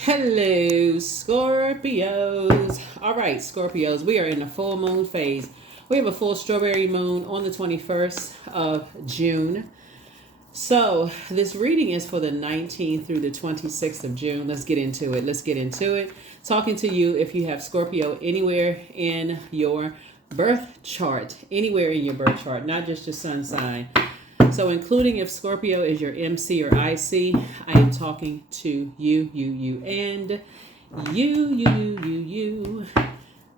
Hello, Scorpios. All right, Scorpios, we are in the full moon phase. We have a full strawberry moon on the 21st of June. So, this reading is for the 19th through the 26th of June. Let's get into it. Talking to you if you have Scorpio anywhere in your birth chart, not just your sun sign. So, including if Scorpio is your MC or IC, I am talking to and you.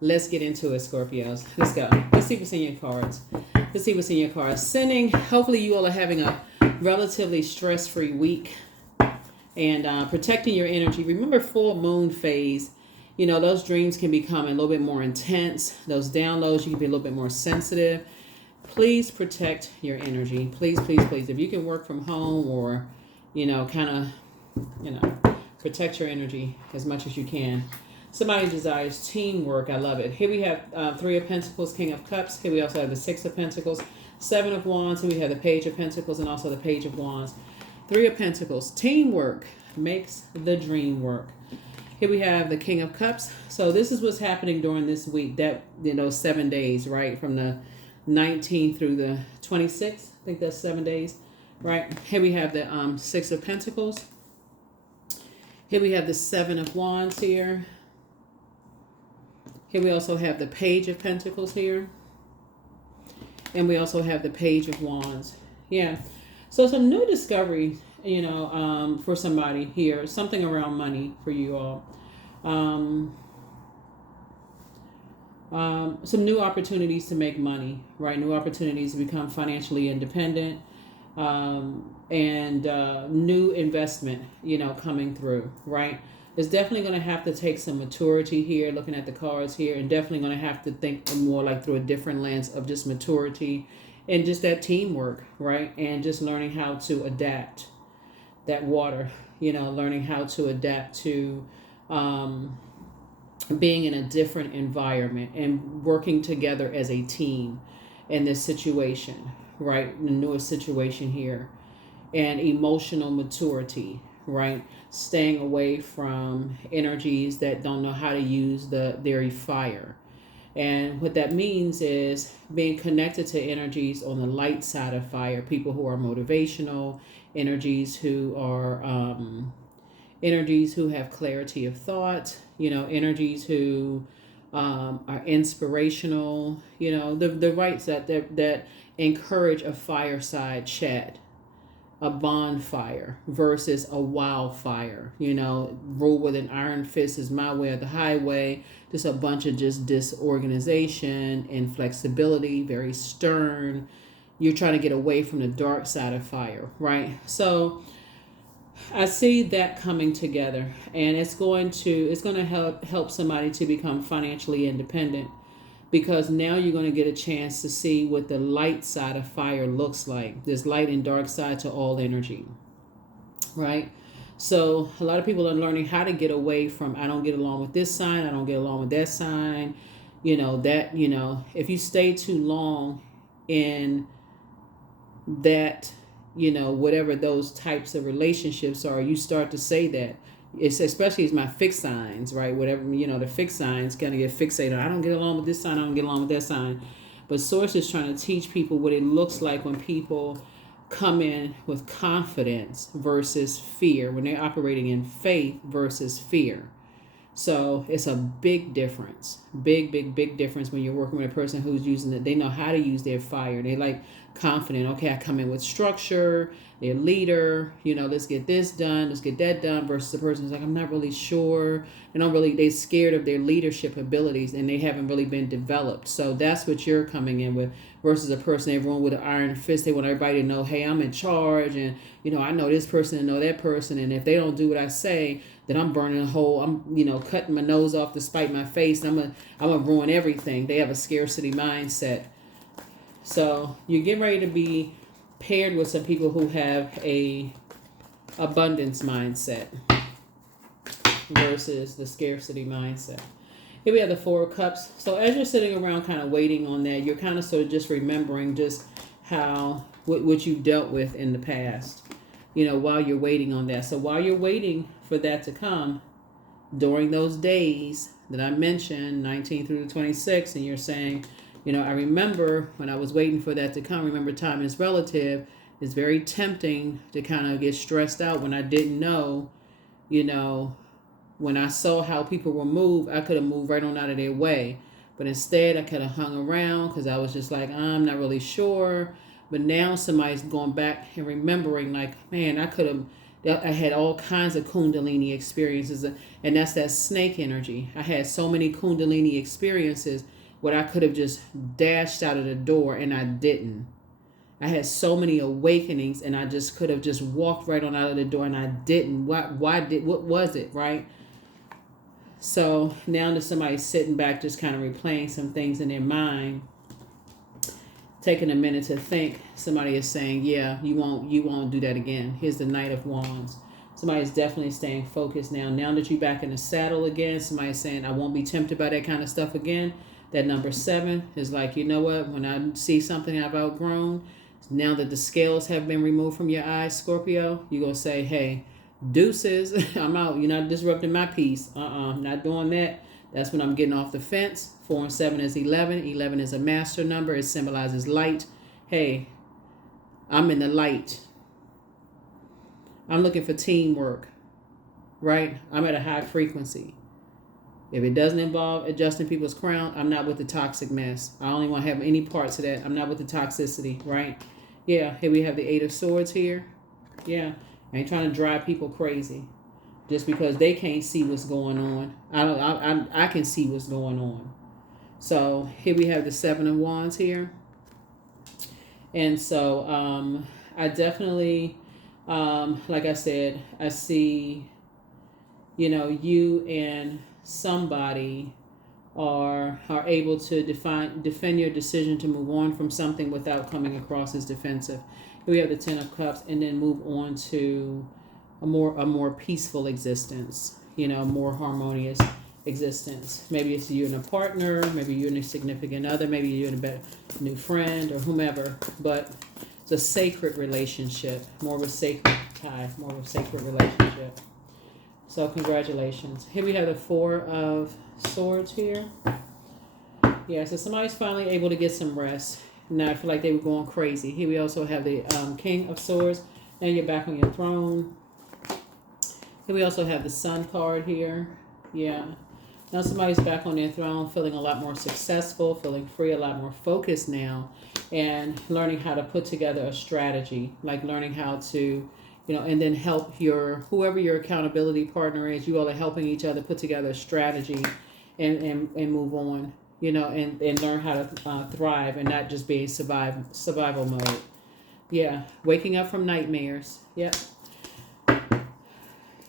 Let's get into it, Scorpios. Let's go. Let's see what's in your cards. Hopefully, you all are having a relatively stress-free week and protecting your energy. Remember, full moon phase. You know, those dreams can become a little bit more intense. Those downloads, you can be a little bit more sensitive. Please protect your energy. Please. If you can work from home or, protect your energy as much as you can. Somebody desires teamwork. I love it. Here we have Three of Pentacles, King of Cups. Here we also have the Six of Pentacles, Seven of Wands. Here we have the Page of Pentacles and also the Page of Wands. Three of Pentacles. Teamwork makes the dream work. Here we have the King of Cups. So this is what's happening during this week. 7 days, right? From the 19th through the 26th. I think that's 7 days, right? Here we have the Six of Pentacles. Here we have the Seven of Wands here. Here we also have the Page of Pentacles here. And we also have the Page of Wands. Yeah. So some new discovery, for somebody here. Something around money for you all. Some new opportunities to make money, right? New opportunities to become financially independent, and new investment, coming through, right? It's definitely going to have to take some maturity here, looking at the cards here, and definitely going to have to think more like through a different lens of just maturity and just that teamwork, right? And just learning how to adapt that water, learning how to adapt to being in a different environment and working together as a team in this situation, right? The newest situation here. And emotional maturity, right? Staying away from energies that don't know how to use their fire. And what that means is being connected to energies on the light side of fire, people who are motivational, energies who have clarity of thought, energies who are inspirational, the rights that encourage a fireside chat, a bonfire versus a wildfire, rule with an iron fist is my way or the highway, just a bunch of just disorganization, inflexibility, very stern. You're trying to get away from the dark side of fire, right? So I see that coming together, and it's going to help somebody to become financially independent, because now you're going to get a chance to see what the light side of fire looks like. There's light and dark side to all energy, right? So a lot of people are learning how to get away from, I don't get along with this sign, I don't get along with that sign, if you stay too long in that, whatever those types of relationships are, you start to say that. It's especially as my fixed signs, right? Whatever, the fixed signs kind of get fixated. I don't get along with this sign, I don't get along with that sign. But Source is trying to teach people what it looks like when people come in with confidence versus fear, when they're operating in faith versus fear. So it's a big difference, big difference when you're working with a person who's using it. They know how to use their fire. They like confident. Okay, I come in with structure. They're leader. Let's get this done. Let's get that done. Versus the person who's like, I'm not really sure. They're scared of their leadership abilities and they haven't really been developed. So that's what you're coming in with. Versus a person, everyone with an iron fist. They want everybody to know, hey, I'm in charge, and I know this person and know that person, and if they don't do what I say, then I'm burning a hole. I'm cutting my nose off to spite my face. I'm gonna ruin everything. They have a scarcity mindset. So you get ready to be paired with some people who have a abundance mindset versus the scarcity mindset. Here we have the Four of Cups. So as you're sitting around kind of waiting on that, you're kind of sort of just remembering just how what you dealt with in the past, while you're waiting on that. So while you're waiting for that to come, during those days that I mentioned, 19 through the 26, and you're saying, I remember when I was waiting for that to come, remember time is relative. It's very tempting to kind of get stressed out when I didn't know, when I saw how people were moved, I could have moved right on out of their way. But instead, I kind of hung around because I was just like, I'm not really sure. But now somebody's going back and remembering, like, man, I had all kinds of Kundalini experiences. And that's that snake energy. I had so many Kundalini experiences where I could have just dashed out of the door, and I didn't. I had so many awakenings, and I just could have just walked right on out of the door, and I didn't. What was it, right? So now that somebody's sitting back, just kind of replaying some things in their mind, taking a minute to think, somebody is saying, yeah, you won't do that again. Here's the Knight of Wands. Somebody's definitely staying focused now. Now that you're back in the saddle again, somebody's saying, I won't be tempted by that kind of stuff again. That number 7 is like, you know what? When I see something I've outgrown, now that the scales have been removed from your eyes, Scorpio, you're going to say, hey, deuces, I'm out. You're not disrupting my peace. Not doing that. That's when I'm getting off the fence. 4 and 7 is 11. 11 is a master number. It symbolizes light. Hey, I'm in the light. I'm looking for teamwork, right? I'm at a high frequency. If it doesn't involve adjusting people's crown, I'm not with the toxic mess. I only want to have any parts of that. I'm not with the toxicity, right? Yeah, here we have the 8 of Swords here. Yeah, I ain't trying to drive people crazy just because they can't see what's going on. I can see what's going on. So here we have the 7 of Wands here. And so I definitely, like I said, I see, you and somebody are able to defend your decision to move on from something without coming across as defensive. Here we have the 10 of Cups, and then move on to a more peaceful existence, more harmonious existence. Maybe it's you and a partner, maybe you and a significant other, maybe you and a new friend or whomever, but it's a sacred relationship, more of a sacred tie, more of a sacred relationship. So congratulations. Here we have the 4 of Swords here. Yeah, so somebody's finally able to get some rest. Now I feel like they were going crazy. Here we also have the King of Swords, and you're back on your throne. Here we also have the Sun card here. Yeah. Now somebody's back on their throne, feeling a lot more successful, feeling free, a lot more focused now, and learning how to put together a strategy, like learning how to, and then help whoever your accountability partner is. You all are helping each other put together a strategy and move on, and learn how to thrive and not just be in survival mode. Yeah, waking up from nightmares. Yep.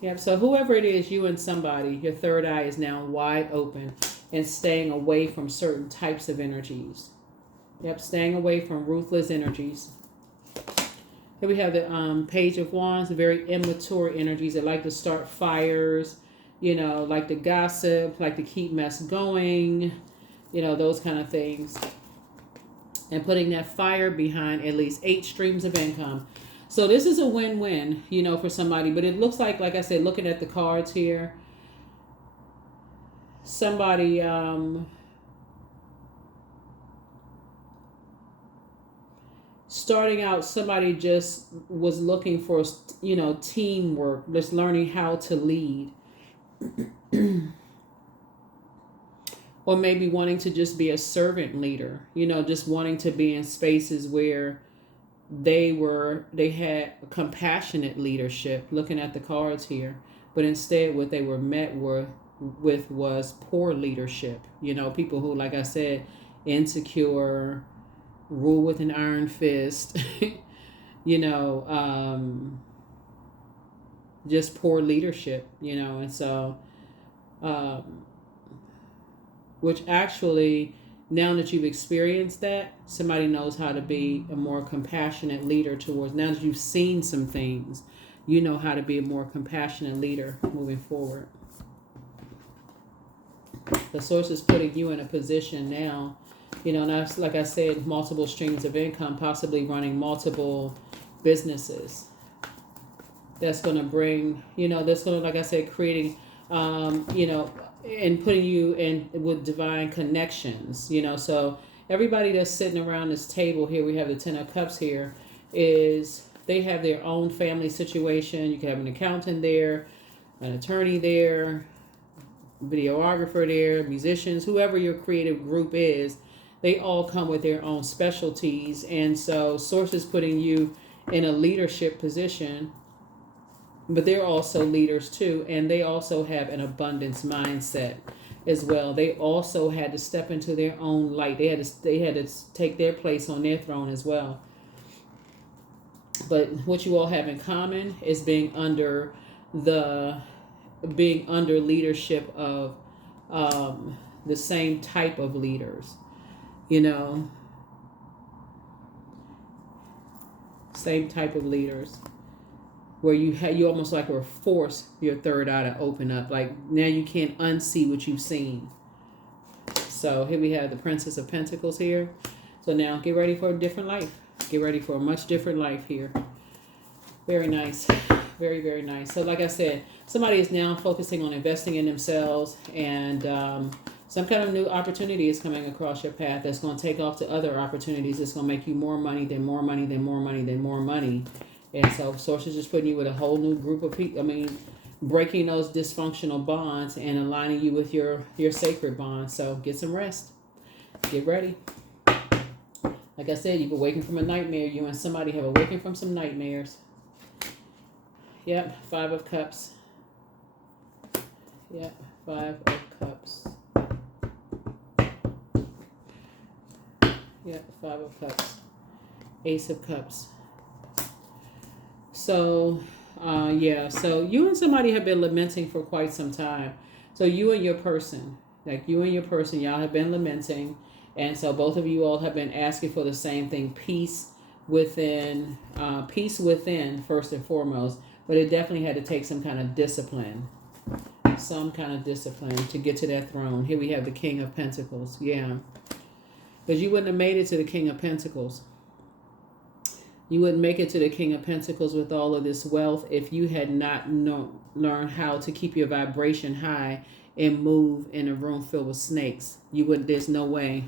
Yep, so whoever it is, you and somebody, your third eye is now wide open and staying away from certain types of energies. Yep, staying away from ruthless energies. Here we have the Page of Wands, very immature energies that like to start fires, like to gossip, like to keep mess going, those kind of things. And putting that fire behind at least 8 streams of income. So this is a win-win, for somebody. But it looks like I said, looking at the cards here, somebody starting out, somebody just was looking for, teamwork, just learning how to lead. Or maybe wanting to just be a servant leader, just wanting to be in spaces where they had compassionate leadership, looking at the cards here, but instead what they were met with was poor leadership. People who, like I said, insecure, rule with an iron fist, just poor leadership, and so, which actually, now that you've experienced that, somebody knows how to be a more compassionate leader towards, now that you've seen some things, you know how to be a more compassionate leader moving forward. The source is putting you in a position now, now, like I said, multiple streams of income, possibly running multiple businesses. That's going to bring, that's going to, like I said, creating you know, and putting you in with divine connections, you know. So everybody that's sitting around this table here, we have the Ten of Cups here, is they have their own family situation. You can have an accountant there, an attorney there, videographer there, musicians, whoever your creative group is, they all come with their own specialties. And so Source is putting you in a leadership position, but they're also leaders too, and they also have an abundance mindset as well. They also had to step into their own light. They had to take their place on their throne as well. But what you all have in common is being under leadership of the same type of leaders, you know, same type of leaders, where you almost like were forced your third eye to open up. Like now you can't unsee what you've seen. So here we have the Princess of Pentacles here. So now get ready for a different life. Get ready for a much different life here. Very nice. Very, very nice. So like I said, somebody is now focusing on investing in themselves, and some kind of new opportunity is coming across your path that's going to take off to other opportunities. It's going to make you more money, then more money, then more money, then more money. And so Source is just putting you with a whole new group of people. I mean, breaking those dysfunctional bonds and aligning you with your sacred bonds. So get some rest. Get ready. Like I said, you've awakened from a nightmare. You and somebody have awakened from some nightmares. Yep, Five of Cups. Yep, Five of Cups. Yep, Five of Cups. Ace of Cups. So, so you and somebody have been lamenting for quite some time. So you and your person, y'all have been lamenting. And so both of you all have been asking for the same thing, peace within, first and foremost. But it definitely had to take some kind of discipline to get to that throne. Here we have the King of Pentacles. Yeah. Because you wouldn't have made it to the King of Pentacles. You wouldn't make it to the King of Pentacles with all of this wealth if you had not learned how to keep your vibration high and move in a room filled with snakes. There's no way.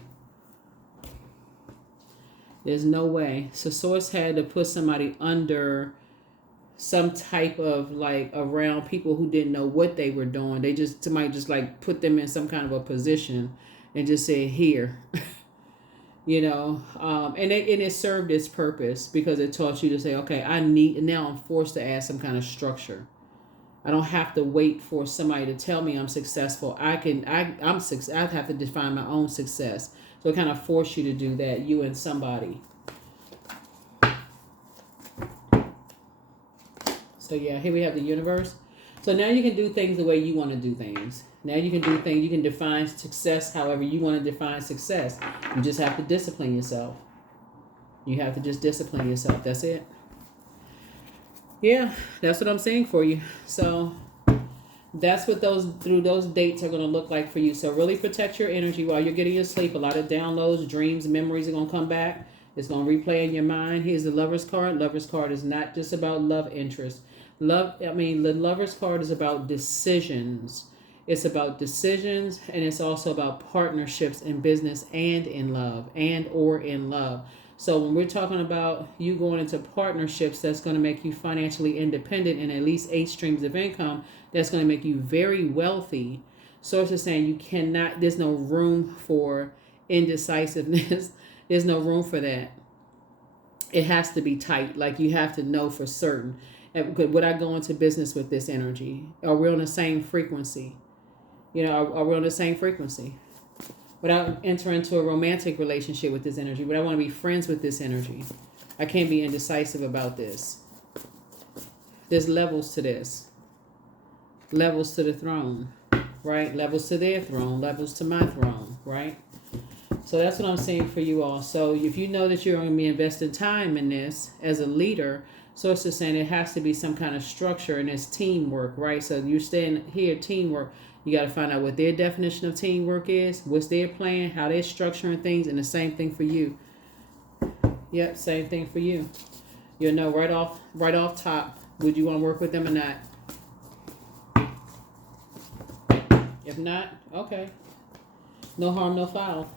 There's no way. So Source had to put somebody under some type of like around people who didn't know what they were doing. Somebody just like put them in some kind of a position and just say, here, you know, and it served its purpose because it taught you to say, okay, now I'm forced to add some kind of structure. I don't have to wait for somebody to tell me I'm successful. I have to define my own success. So it kind of forced you to do that, you and somebody. So yeah, here we have the universe. So now you can do things the way you want to do things. Now you can do things, you can define success however you want to define success. You just have to discipline yourself. You have to just discipline yourself. That's it. Yeah, that's what I'm saying for you. So that's what those dates are going to look like for you. So really protect your energy while you're getting your sleep. A lot of downloads, dreams, memories are going to come back. It's going to replay in your mind. Here's the Lover's card. Lover's card is not just about love interest. The Lover's card is about decisions. It's about decisions, and it's also about partnerships in business and in love, or in love. So when we're talking about you going into partnerships that's going to make you financially independent and at least 8 streams of income, that's going to make you very wealthy. Source is saying there's no room for indecisiveness. There's no room for that. It has to be tight. Like you have to know for certain. Would I go into business with this energy? Are we on the same frequency? You know, are we on the same frequency? Would I enter into a romantic relationship with this energy? Would I want to be friends with this energy? I can't be indecisive about this. There's levels to this. Levels to the throne, right? Levels to their throne, levels to my throne, right? So that's what I'm saying for you all. So if you know that you're going to be investing time in this as a leader, Source is saying it has to be some kind of structure and it's teamwork, right? So you're staying here, teamwork. You got to find out what their definition of teamwork is, what's their plan, how they're structuring things, and the same thing for you. Yep, same thing for you. You'll know right off top, would you want to work with them or not? If not, okay. No harm, no foul.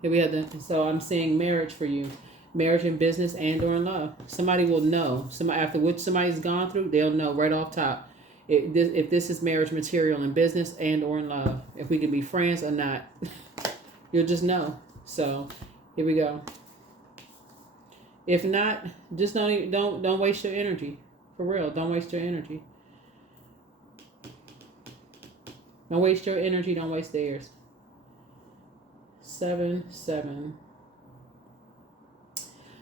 Here we have so I'm seeing marriage for you. Marriage in business and or in love. Somebody will know. Somebody after what somebody's gone through, they'll know right off top if this is marriage material in business and or in love. If we can be friends or not. You'll just know. So here we go. If not, just don't waste your energy. For real, don't waste your energy. Don't waste your energy, don't waste theirs. 7, 7.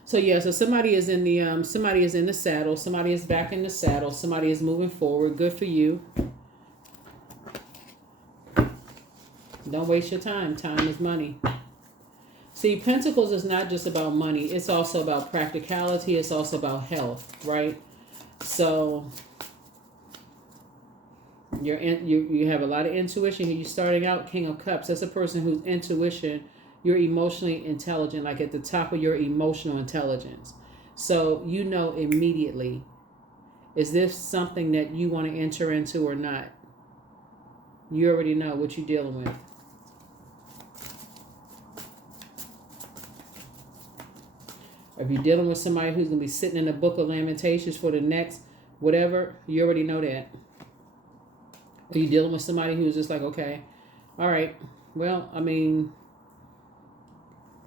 So yeah, so somebody is in the saddle, somebody is back in the saddle, somebody is moving forward. Good for you. Don't waste your time. Time is money. See, Pentacles is not just about money. It's also about practicality. It's also about health, right? So you have a lot of intuition here. You're starting out King of Cups. That's a person whose intuition, you're emotionally intelligent, like at the top of your emotional intelligence. So you know immediately, is this something that you want to enter into or not? You already know what you're dealing with. If you're dealing with somebody who's going to be sitting in the book of Lamentations for the next whatever, you already know that. Are you dealing with somebody who's just like, okay, all right, well, I mean,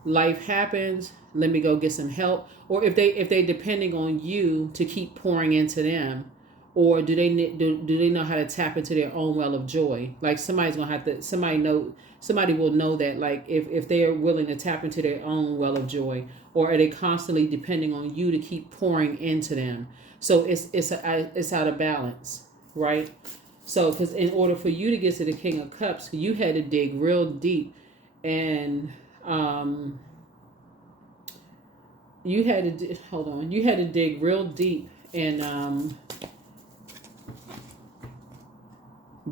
life happens. Let me go get some help. Or if they're depending on you to keep pouring into them, or do they know how to tap into their own well of joy? Like somebody will know that, like if they are willing to tap into their own well of joy, or are they constantly depending on you to keep pouring into them? So it's out of balance, right? So because in order for you to get to the King of Cups, you had to dig real deep, and you had to dig real deep and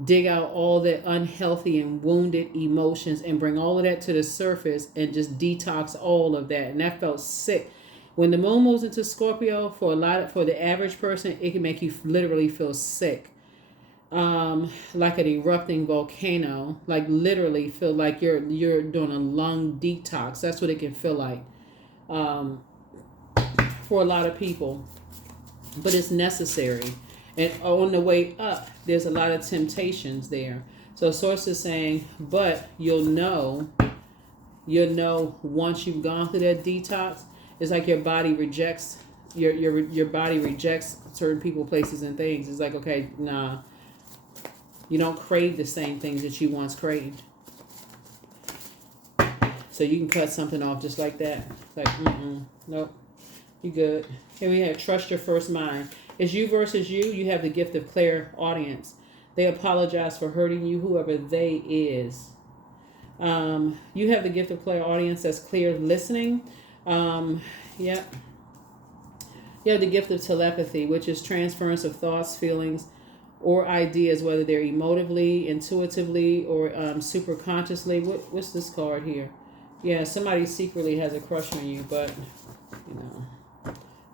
dig out all the unhealthy and wounded emotions and bring all of that to the surface and just detox all of that. And that felt sick. When the moon moves into Scorpio, for the average person, it can make you literally feel sick. Like an erupting volcano, like literally feel like you're doing a lung detox. That's what it can feel like for a lot of people. But it's necessary. And on the way up, there's a lot of temptations there. So Source is saying, but you'll know once you've gone through that detox. It's like your body rejects your body rejects certain people, places, and things. It's like, okay, nah, you don't crave the same things that you once craved. So you can cut something off just like that. Like, nope, you good. Here we have trust your first mind. It's you versus you. You have the gift of clairaudience. They apologize for hurting you, whoever they is. You have the gift of clairaudience. That's clear listening. Yep. You have the gift of telepathy, which is transference of thoughts, feelings, or ideas, whether they're emotively, intuitively, or super consciously. What's this card here? Yeah, somebody secretly has a crush on you, but you know,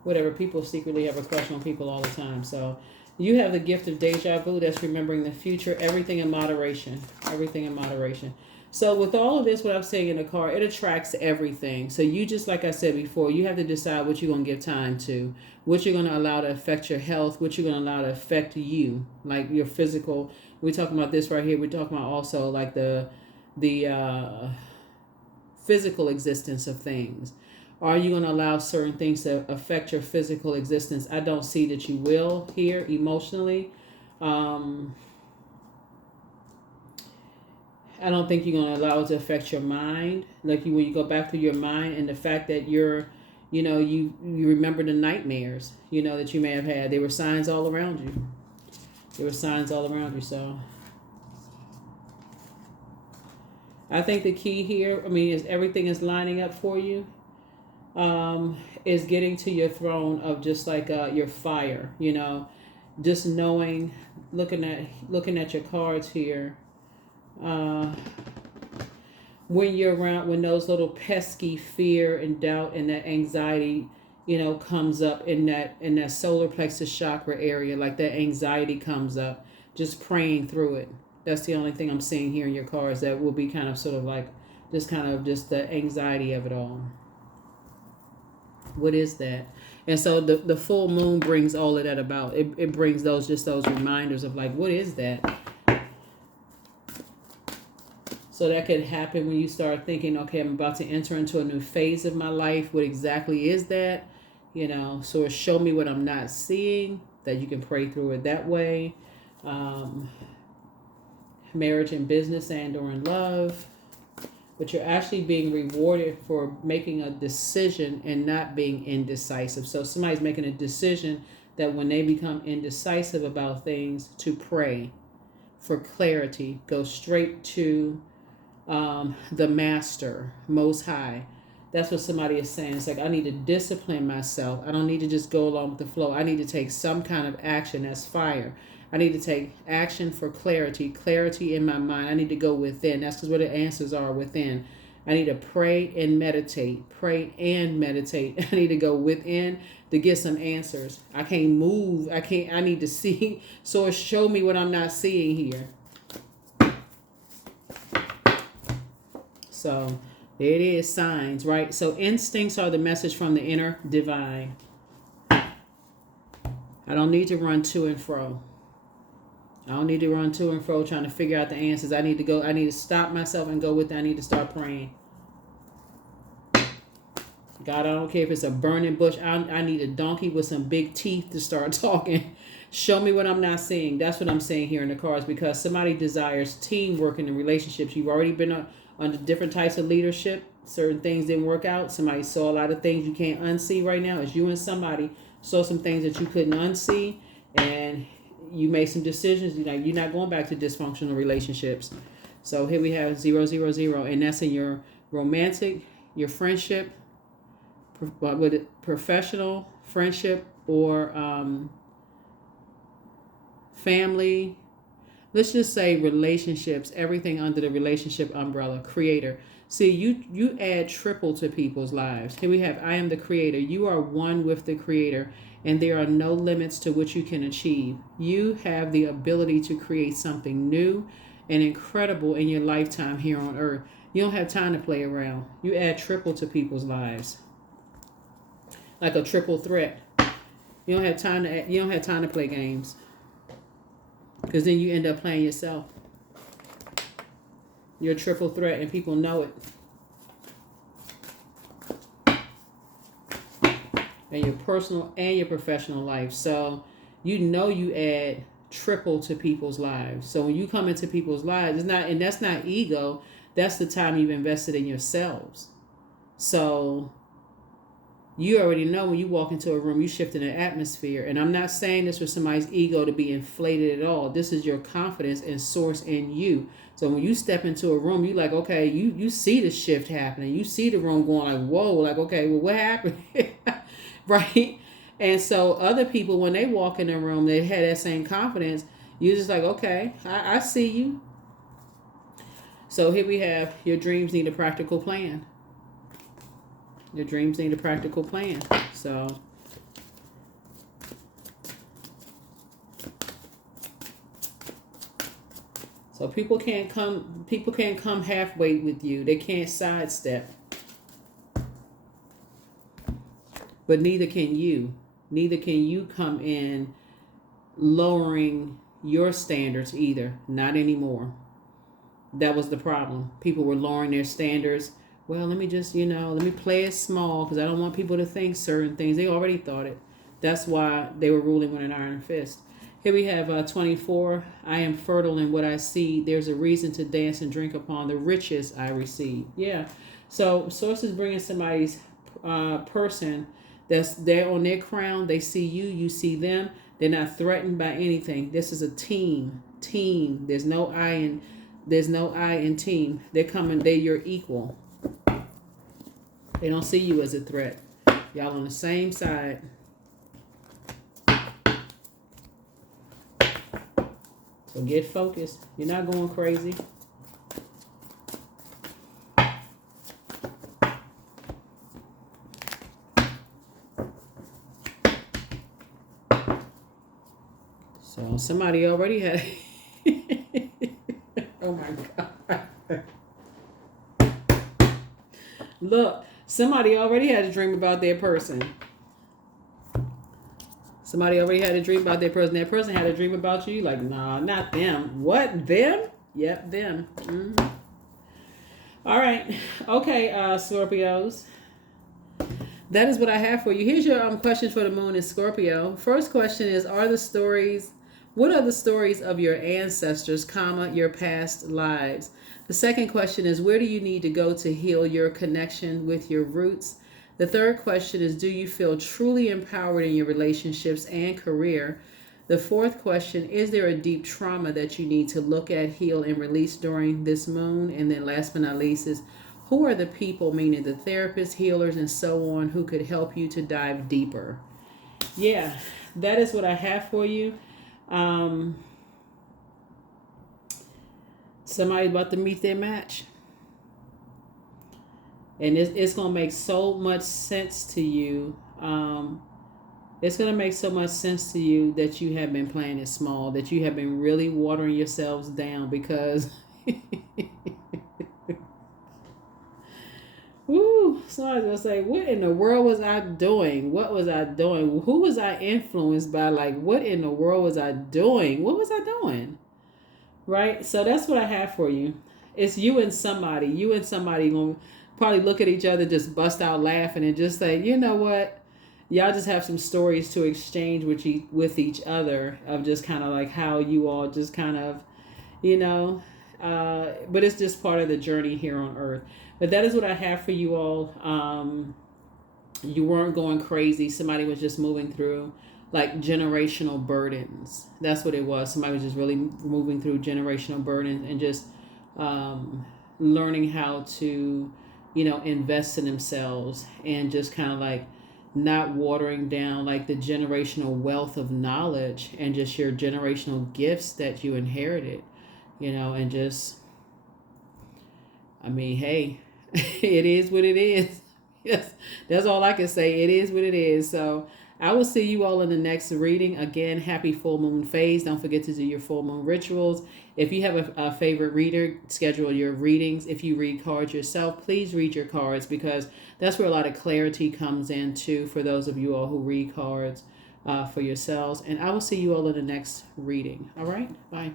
whatever. People secretly have a crush on people all the time. So you have the gift of deja vu. That's remembering the future. Everything in moderation. Everything in moderation. So with all of this, what I'm saying in the card, it attracts everything. So you just, like I said before, you have to decide what you're going to give time to, what you're going to allow to affect your health, what you're going to allow to affect you, like your physical. We're talking about this right here. We're talking about also like the physical existence of things. Are you going to allow certain things to affect your physical existence? I don't see that you will here emotionally. I don't think you're going to allow it to affect your mind. Like when you go back to your mind and the fact that you remember the nightmares, that you may have had. There were signs all around you. So I think the key here, is everything is lining up for you. Is getting to your throne of just like your fire, just knowing, looking at your cards here. When you're around, when those little pesky fear and doubt and that anxiety, comes up in that solar plexus chakra area, like that anxiety comes up, just praying through it. That's the only thing I'm seeing here in your cards that will be kind of sort of like just the anxiety of it all. What is that? And so the full moon brings all of that about. It brings those reminders of like, what is that? So that could happen when you start thinking, okay, I'm about to enter into a new phase of my life. What exactly is that? So show me what I'm not seeing, that you can pray through it that way. Marriage and business and or in love. But you're actually being rewarded for making a decision and not being indecisive. So somebody's making a decision that when they become indecisive about things, to pray for clarity. Go straight to the Master, Most High. That's what somebody is saying. It's like, I need to discipline myself. I don't need to just go along with the flow. I need to take some kind of action. That's fire. I need to take action for clarity in my mind. I need to go within. That's because where the answers are, within. I need to pray and meditate. I need to go within to get some answers. I can't move. I need to see. So show me what I'm not seeing here. So there it is, signs, right? So instincts are the message from the inner divine. I don't need to run to and fro. I don't need to run to and fro trying to figure out the answers. I need to stop myself and go with it. I need to start praying. God, I don't care if it's a burning bush. I need a donkey with some big teeth to start talking. Show me what I'm not seeing. That's what I'm saying here in the cards, because somebody desires teamwork in the relationships. You've already been under different types of leadership. Certain things didn't work out. Somebody saw a lot of things you can't unsee right now. It's you and somebody saw some things that you couldn't unsee, and you made some decisions. You're not going back to dysfunctional relationships. So here we have 000, and that's in your romantic, your friendship, with it professional, friendship, or family. Let's just say relationships, everything under the relationship umbrella. Creator. See, you add triple to people's lives. Here we have, I am the creator. You are one with the creator, and there are no limits to what you can achieve. You have the ability to create something new and incredible in your lifetime here on earth. You don't have time to play around. You add triple to people's lives. Like a triple threat. You don't have time to play games. Because then you end up playing yourself. You're a triple threat and people know it. And your personal and your professional life. So you add triple to people's lives. So when you come into people's lives, that's not ego. That's the time you've invested in yourselves. So you already know when you walk into a room, you shift in the atmosphere. And I'm not saying this for somebody's ego to be inflated at all. This is your confidence and source in you. So when you step into a room, you like, okay, you see the shift happening. You see the room going like, whoa, like, okay, well, what happened? Right? And so other people, when they walk in the room, they had that same confidence. You're just like, okay, I see you. So here we have, your dreams need a practical plan. Your dreams need a practical plan. So people can't come halfway with you. They can't sidestep. But neither can you. Neither can you come in lowering your standards either. Not anymore. That was the problem. People were lowering their standards. Well, let me just, let me play it small because I don't want people to think certain things. They already thought it. That's why they were ruling with an iron fist. Here we have 24. I am fertile in what I see. There's a reason to dance and drink upon the riches I receive. Yeah. So source is bringing somebody's person that's there on their crown. They see you. You see them. They're not threatened by anything. This is a team. There's no I in team. They're coming. They're your equal. They don't see you as a threat. Y'all on the same side. So get focused. You're not going crazy. So somebody already had Oh my God. Look, somebody already had a dream about their person. Somebody already had a dream about their person. That person had a dream about you. Like, nah, not them. What? Them? Yep, them. Mm-hmm. All right. Okay, Scorpios. That is what I have for you. Here's your questions for the moon in Scorpio. First question is, what are the stories of your ancestors, comma, your past lives? The second question is, where do you need to go to heal your connection with your roots? The third question is, do you feel truly empowered in your relationships and career? The fourth question, is there a deep trauma that you need to look at, heal, and release during this moon? And then last but not least is, who are the people, meaning the therapists, healers, and so on, who could help you to dive deeper? Yeah, that is what I have for you. Somebody about to meet their match. And it's going to make so much sense to you. It's going to make so much sense to you that you have been playing it small, that you have been really watering yourselves down because... Woo, somebody's going to say, what in the world was I doing? What was I doing? Who was I influenced by? Like, what in the world was I doing? What was I doing? Right? So that's what I have for you. It's you and somebody. You and somebody going to probably look at each other, just bust out laughing and just say, you know what? Y'all just have some stories to exchange with each other of just kind of like how you all just kind of, but it's just part of the journey here on Earth. But that is what I have for you all. You weren't going crazy. Somebody was just moving through like generational burdens. That's what it was. Somebody was just really moving through generational burdens and just learning how to, invest in themselves and just kind of like not watering down like the generational wealth of knowledge and just your generational gifts that you inherited, and just, hey, it is what it is. Yes, that's all I can say. It is what it is. So I will see you all in the next reading. Again, happy full moon phase. Don't forget to do your full moon rituals. If you have a favorite reader, schedule your readings. If you read cards yourself, please read your cards because that's where a lot of clarity comes in too for those of you all who read cards for yourselves. And I will see you all in the next reading. All right? Bye.